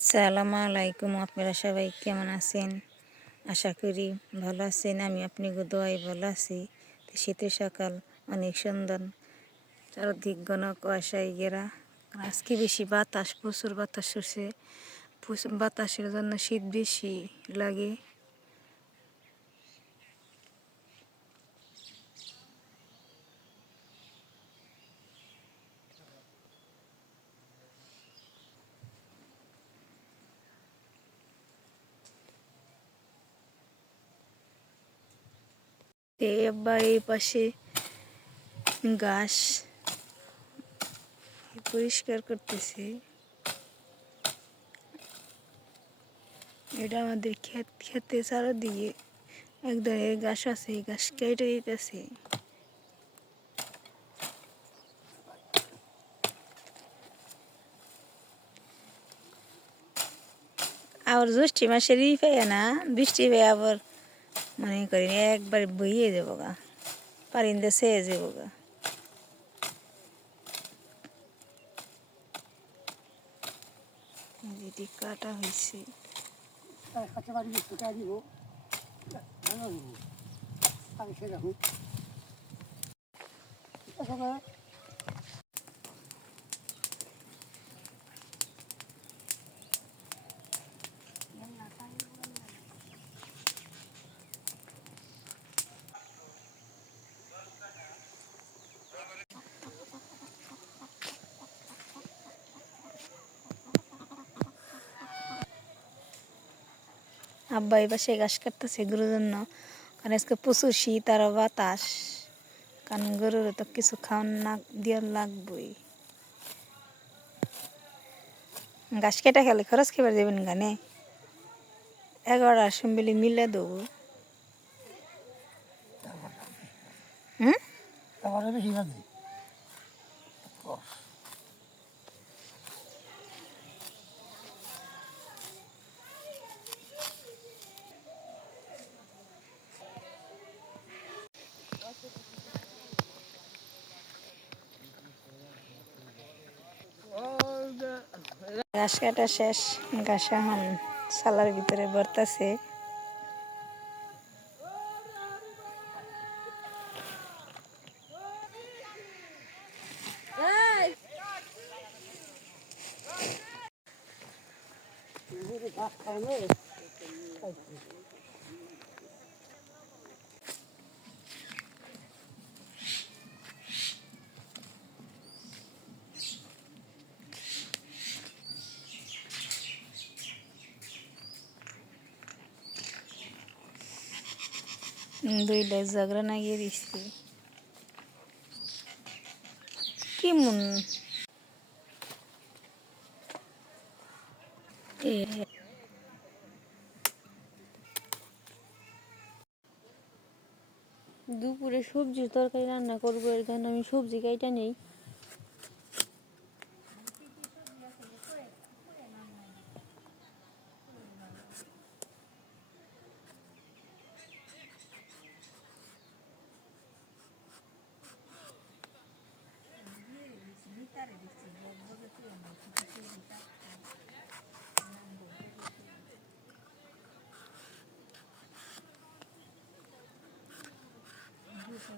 আসসালামু আলাইকুম, আপনারা সবাই কেমন আছেন? আশা করি ভালো আছেন, আমি আপনি দোয়াই ভালো আছি। শীতের সকাল অনেক সুন্দর, চারদিক ঘন কুয়াশায় গেরা আজকে বেশি বাতাস, প্রচুর বাতাস সরছে বাতাসের জন্য শীত বেশি লাগে। এ আব্বা, এই পাশে ঘাস পরিষ্কার করতেছে। এটা আমাদের ক্ষেত খেতে চারদিকে এক ধরনের ঘাস আছে এই ঘাস কেটে দিতেছে। আবার জ্যৈষ্ঠী মাসের ই পাই না, বৃষ্টি পাই আবার মনে করি একবার বইয়ে যাব গা, পারিন্দে সেয়ে যাব গা। যেটি কাটা হয়েছে। দিব দিব। আমি সেরকম। আব্বা এই পাশে ঘাস কাটতেছে গরুর জন্য কারণ আজকে প্রচুর শীত আর বাতাস। কারণ গরুর তো কিছু খাওয়ান না দিয়ে লাগবই। ঘাস কেটে খেলে খরচ খেবার দেবেন গানে? এগারোটা আসম্বলি মিলে দেবো। হুম? ঘাস কাটা শেষ ঘাস এখন সালার ভিতরে বর্তাছে Thank খাওয়ানো দুইটা ঝগড়া লাগিয়ে দিচ্ছি কি মন? দুপুরে সবজির তরকারি রান্না করব, এর কারণে আমি সবজি কাইটা নেই।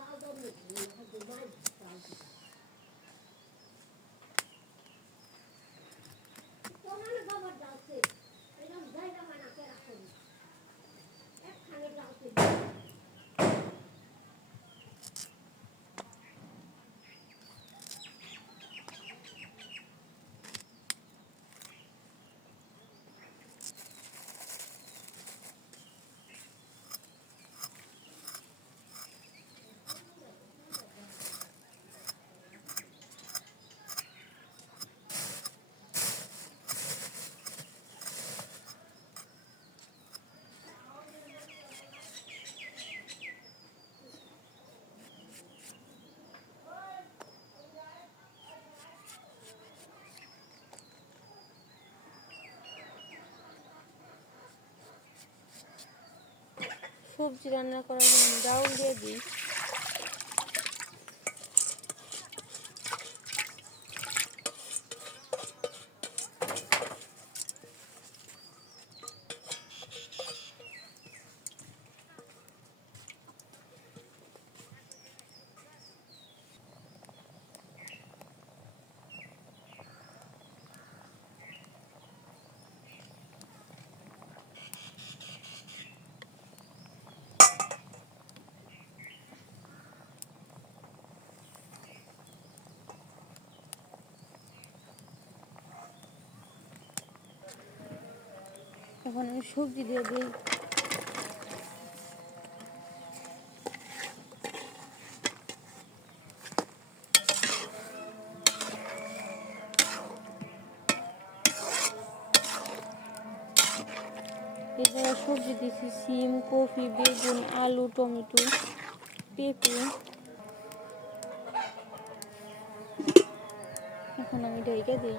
나도몇번이나하던 데, 아직 까. সবজি রান্না করার জন্য ডাউল দিয়ে দিই। এখন আমি সবজি দিয়ে দিই। এছাড়া সবজি দিয়েছি সিম কপি বেগুন, আলু, টমেটো, পেঁপে। এখন আমি ঢেকে দিই।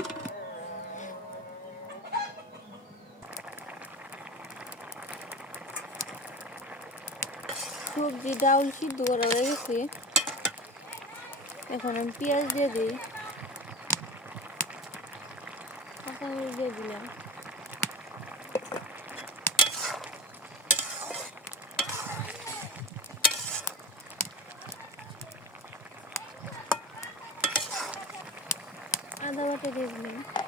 সবজি, ডাউল সিদ্ধ করা হয়ে গেছে। এখন আমি পেঁয়াজ দিয়ে দিই। দিয়ে দিলাম। আদা বাটা দিয়ে দিলাম।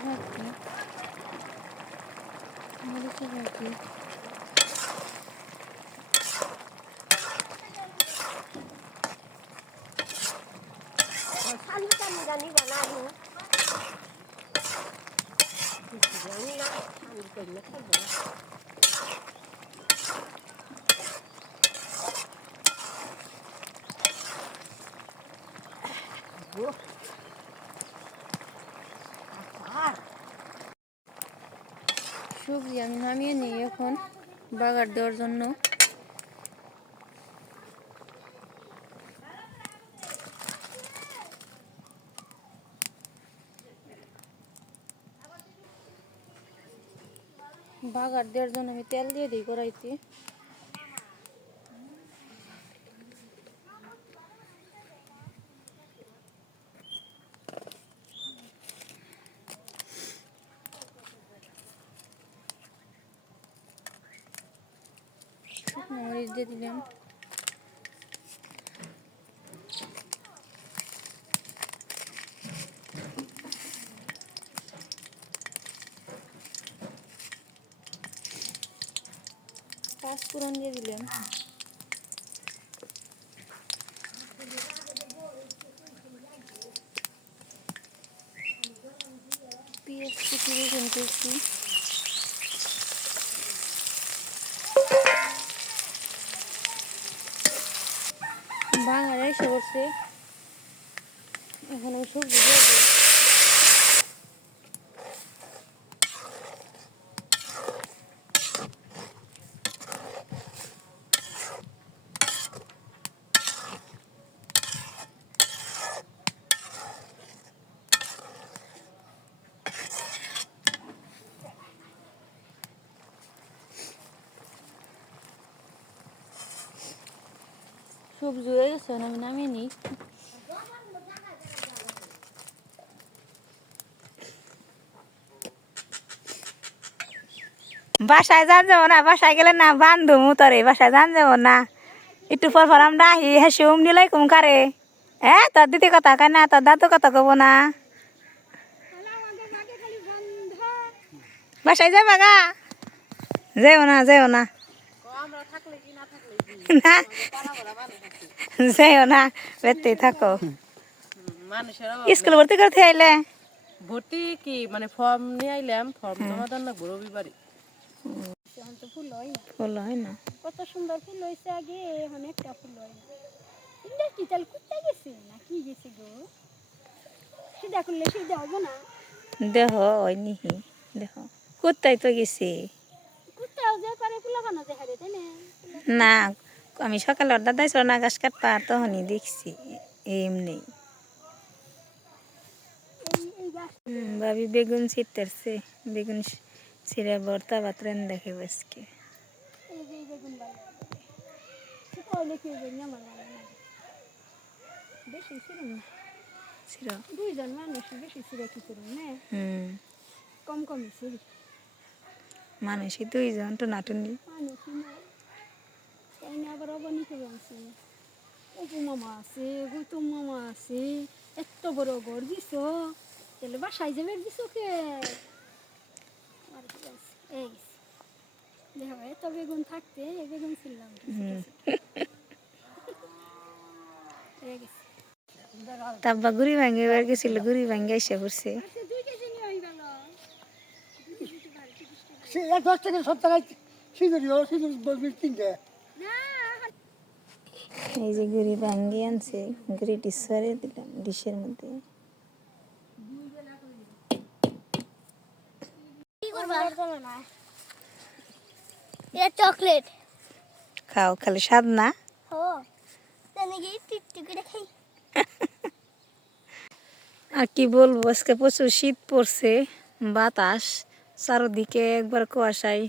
হলুদের বাটি মরিচের বাটি শালি টানি জানি বানাবো জানি না আমি করলে খাব না সবজি আমি নামিয়ে নিই এখন বাগার দেওয়ার জন্য। বাগার দেওয়ার জন্য আমি তেল দিয়ে দিই কড়াইতে। শুকনো মরিচ দিয়ে দিলাম পাঁচফোড়ন দিয়ে দিলাম পেঁয়াজ কুচি রসুন কুচি বাঙালি এসে করছে এখন আমি সবজি দিয়ে দিই সবজি হয়ে গেছে আমি নামিয়ে নিই বাসায় যান যাব না, বাসায় গেলে না বান্ধু মুতরে, বাসায় যান যাব না। একটু পর পর আমরা আহি হেসে উম নিলাই কুম কারে। হ্যাঁ তোর দিদি কথা কয় না, তোর দাদু কথা কব না। বাসায় যাবা গা? যেও না যেও না। না যেও না বেতেই থাকো। স্কুল ভর্তি করতে আইলে? ভর্তি কি মানে ফর্ম নিয়ে আইলাম ফর্ম জমা দেন না রবিবারে। ফুল হয় না। ফুল হয় না কত সুন্দর ফুল হয়েছে আগে এখন একটা ফুল হয় না। এটা কি তাহলে কোথায় গেছে? না কি গেছে গো? সিধা করলে সিধা হবে না। দেহ ওই নিহি দেহ। কোথায় তো গেছি। যে তাই না? আমি সকালে অর্ডার দিয়েছিল না গাছ কাটপা তখনই দেখছি এমনি। ভাবি বেগুন ছিটতেছে বেগুন ছিঁড়ে ভর্তা ভাতরেন দেখে বসকে। দুইজন মানুষ বেশি ছিল কি করুন কম কম ছিল মানুষই দুইজন টুনাটুনি। মানুষই না তাই না আবার অবনীত আছে অপু মামা আছে গৌতম মামা আছে এত বড় ঘর দিছ তাহলে বাসায় যাবে দিছ কে এই এত বেগুন থাকতে বেগুন ছিলাম তাব্বা গুড়ি ভাঙ্গে এবার গেছিল, গুড়ি ভাঙ্গে এসে পড়ছে আচ্ছা দুই কেজি নিয়ে হয়ে গেল সে দশ টাকা সব টাকায় সিঁদুরি হলো সিঁদুর বলবি তিনটে। এই যে গুড়ি ভাঙ্গে আনছে গুড়িটি সরে দিলাম ডিশের মধ্যে। চকলেট। খাও খালি স্বাদ না? আর কি বলব আজকে প্রচুর শীত পড়ছে বাতাস। চারোদিকে একবার কুয়াশায়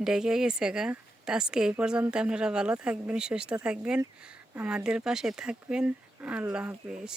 ডেকে গেছে গা। তা আজকে এই পর্যন্ত আপনারা ভালো থাকবেন, সুস্থ থাকবেন, আমাদের পাশে থাকবেন। আল্লাহ হাফিজ।